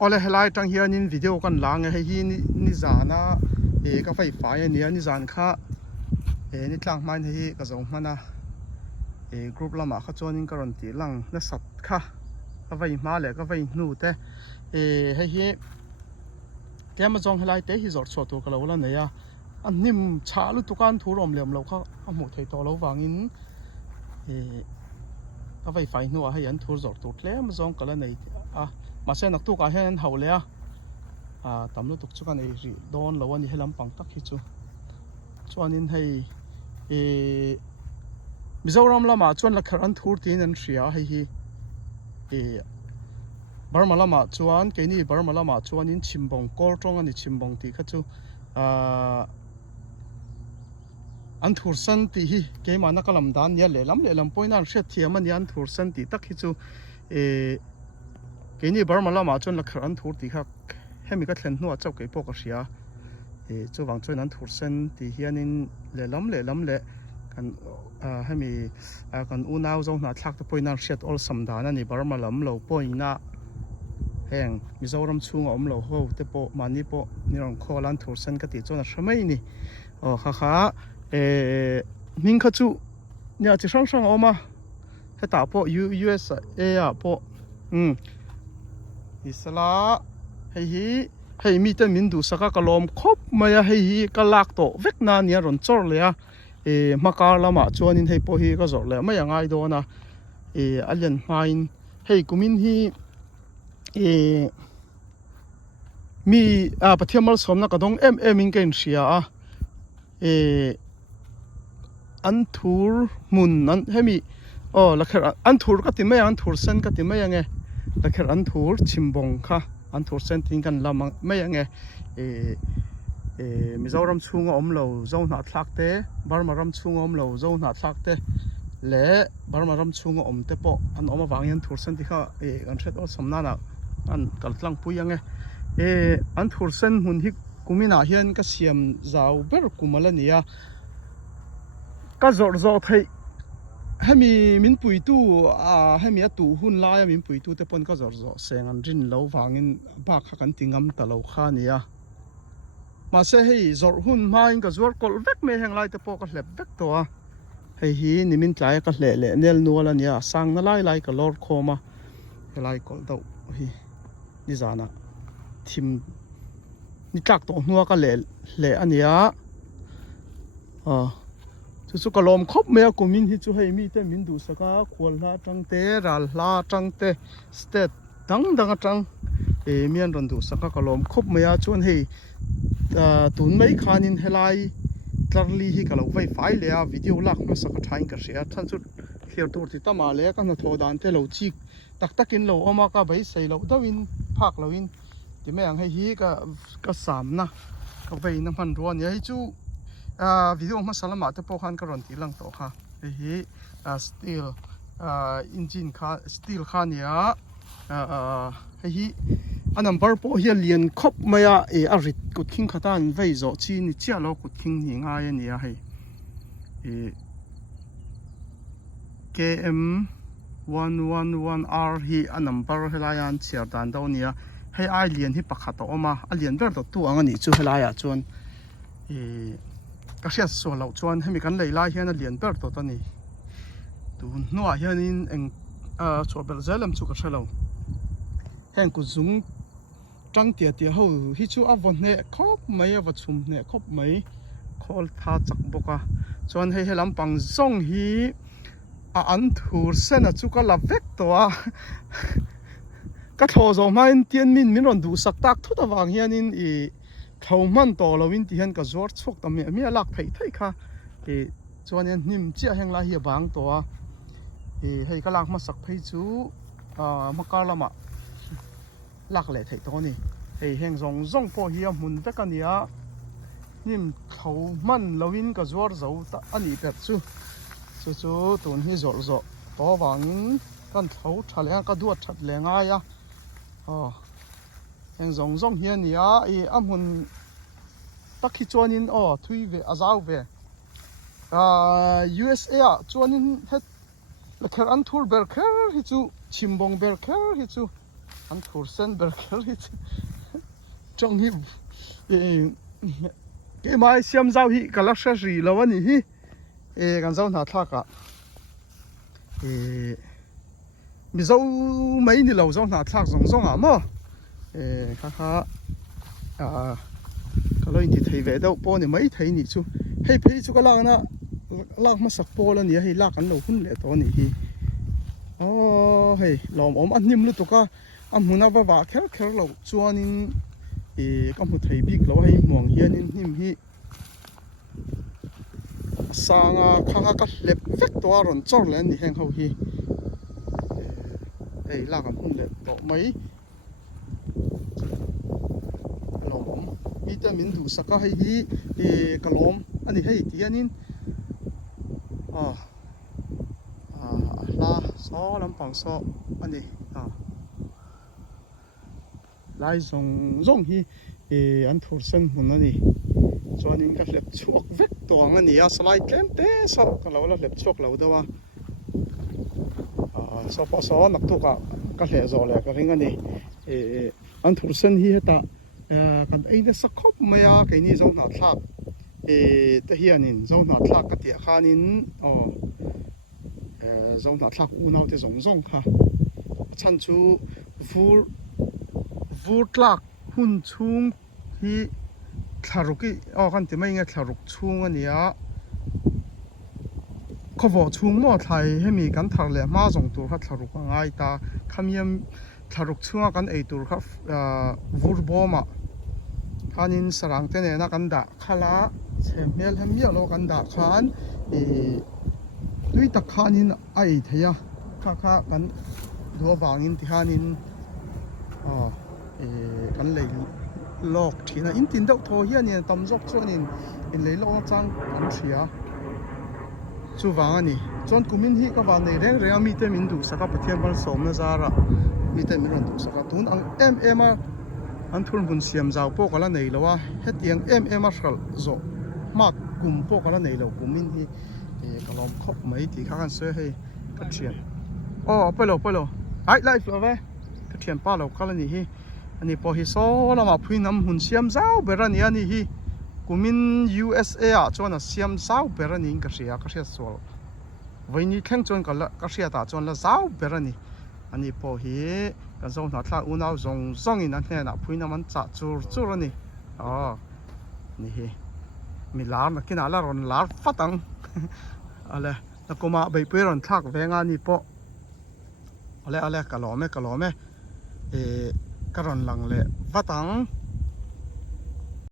ole helai tang hian in video kan lang he hi ni zana ka fai fai ni ani zan kha ni tlang man hi ka zong mana group lama kha chonin karon ti lang na sat kha ka vai ma le ka vai nu te he hi te ma jong helai te hi zor cho to ka lo la ne ya an nim cha lu tukan thu rom lem lo kha a mu thei to lo wangin ka vai fai nu a hi an thur zor tu tle ma jong kala nei a mà xe nặc tu cả hen hậu lẽ tầm lúc tục cho cái này gì đón lâu anh đi hay làm bằng tắc hết chú cho nên hay Mizoram là mà chuan là khởi anh thua tiền anh xia hay hi Burma là mà chuan cái này Burma là mà chuan in chim bông col trong anh chim bông thì khát chú anh thua sân thì hi cái mà nó có làm đan nhẹ lệ lắm point anh sẽ thiam anh anh thua sân thì tắc hết chú cái này Burma là mà chuan là khởi anh thua thì khác hem cái thlen nuột châu cái bộ cái xia cho vàng chuan anh thua sân thì hian in lệ lắm lệ kan hemi kan unau zo na thak to poina shet all samdana ni Burma lam lo poina heng Mizoram chung om lo ho te po mani po ni rong kholan thur sen ka ti chona shmai ni kha ning kha chu nya chi sang oma heta po US a po isla hei mi te min du saka kalom khop maya hei ka lak to vek na nia ron chor le a makar lama chuan in hei po hi ka zor le mai angai do na alian main hei kumin hi mi pathiamal somna ka dong em in ken sia a an thur mun an hemi la kher an thur ka ti mai an thur sen ka ti mai ange la kher an thur chimbong kha an thur sen tin kan lam mai ange Mizoram chung om lo zo na thlak te Burma ram chung om lo zo na thlak te le Burma ram chung om te po an oma wangian thur sen ti kha an thet o samna na an kaltlang pui ange an thur sen hun hi kumina hian ka siam zau ber kumala nia ka zor thei hemi min pui tu hemi atu hun lai min pui tu te pon ka zor seng an rin lo wangin ba kha kan tingam ta lo kha nia mà sẽ hay zor hun mai ka zuar kol vek me heng lai te po ka hlep vek to a hei hi ni min tlai ka hle nel nuala nia sang na lai ka lor khoma helai kol do hi ni zana thim ni tlak to nuwa ka le ania chu ka lom khop me ko min hi chu hei mi te min du saka khol la tang te ral la tang te state dang atang mian ron du saka ka lom khop me a chuan hei tun mai khanin helai tlarli hi kalau vai fai le a video lak ma saka thain ka ria than chu clear tur ti tama le ka na tho dan te lo chi takin lo oma ka bai sei lo dawin phak loin ti me ang hi ka sam na ka vai na man ro ni hi chu video ma salama te po khan ka ron ti lang to kha hi steel engine kha steel kha nia hi a number po hi lian khop maya arit kut king khatan vei zo chi ni chia lo kut king ni nga ya nia hei KM 111R hi a number helayan chiar dan do nia hei ai lian hi pakhat to oma a lian ber to tu anga ni chu helaya chuan ka hriat so lo chuan hemi kan lei lai hian a lian ber to tani tu nuwa hian in eng chobel zelam chu ka thelo heng ku zung trăng tia ho hi chu avon ne khop mai ava chum ne khop mai khol tha chak boka chuan hei helam pang zong hi an thur sen a chu ka la vek to a ka tho zo mai tian min ron du sak tak thu ta wang hian in thau man to lovin ti hian ka zor chok ta mi alak thei kha chuan in nim chia heng la hi bang to a hei ka lak ma sak phei chu makar lama lak le thei to ni hei heng zong po hi mun vek ania nim khau man lovin ka zuar zo ta ani pet chu tun hi zor zo to wangin kan thau thale ka duat that le nga ya heng zong hi ania amun takhi chuanin thui ve azau ve USA chuanin het la kher an thur ber kher hi chu chimbong ber kher hi chu an thur sen ber khali trong hi cái mai xiêm giao hi cả lắc gì lâu anh hi gan giao nà thắc à mi dâu mấy ni lâu giao nà thắc rong à mà khá khá cái lo thì thấy về đâu po ni mấy thấy ni chú hay thấy chú cái lăng na lăng mà sắc po là ni hay lăng ăn lâu hun lệ to ni hi hay lòng ôm ăn nim lúc đó ăn muốn nào vào khéo lâu chuan in có một thầy biết lâu hay mong hiền in nim hi sang khá khá lẹp vét to rồi cho lên thì hàng hậu hi là cái hun lẹp to mấy lòng vitamin đủ sắc hay hi cái lòng anh ấy hay thì anh in là số làm bằng số anh ấy lại rong hi anh thổi sen muốn anh ấy cho nên cái lẹp chuột vét toang anh ấy slide kem té sao cái lâu là lẹp chuột lâu đâu sao bao số nặc tu cái lẹp rồi là cái hình anh ấy anh thổi sen hi hết cái ấy nó sắc khóc mày cái này giống nát thác thế hiện nên giống nát thác cái tiệt khan nên giống nát thác u nào thì giống ha chân chú vu tlak hun chung hi tharuk ki kan ti mai nga tharuk chung ania khovo chung mo thai hemi kan thar le ma jong tur kha tharuk ngai ta khamiam tharuk chunga kan ei tur kha vur boma kanin sarang te ne na kan da khala chemel hemia lo kan da khan tui tak khanin ai theya kha kan do wangin ti khanin kan lei lok thina in tin deuh thaw hian in tam jok chuanin in lei lok chang kan thria chu wang ani chuan kumin hi ka wang nei reng renga mi te min du saka pathian bal som na zara mi te min ron du saka tun ang em a an thul hun siam zaw po kala nei lowa hetiang em a hral zo mat kum po kala nei lo kumin hi kalom khop mai ti kha kan se hei ka thian pelo ai life lo ve ka thian pa lo kala ni hi ani po hi so lama phui nam hun siam zau berani ani hi kumin USA a chuan a siam zau berani ka ria sol voini thleng chuan ka ria ta chuan la zau berani ani po hi kan zong na thla unau zong in an hne na phui nam an cha chur ani ni hi mi lar na kina la ron lar fatang ale na koma bei pe ron thak venga ni po ale kalome karon lang le vatang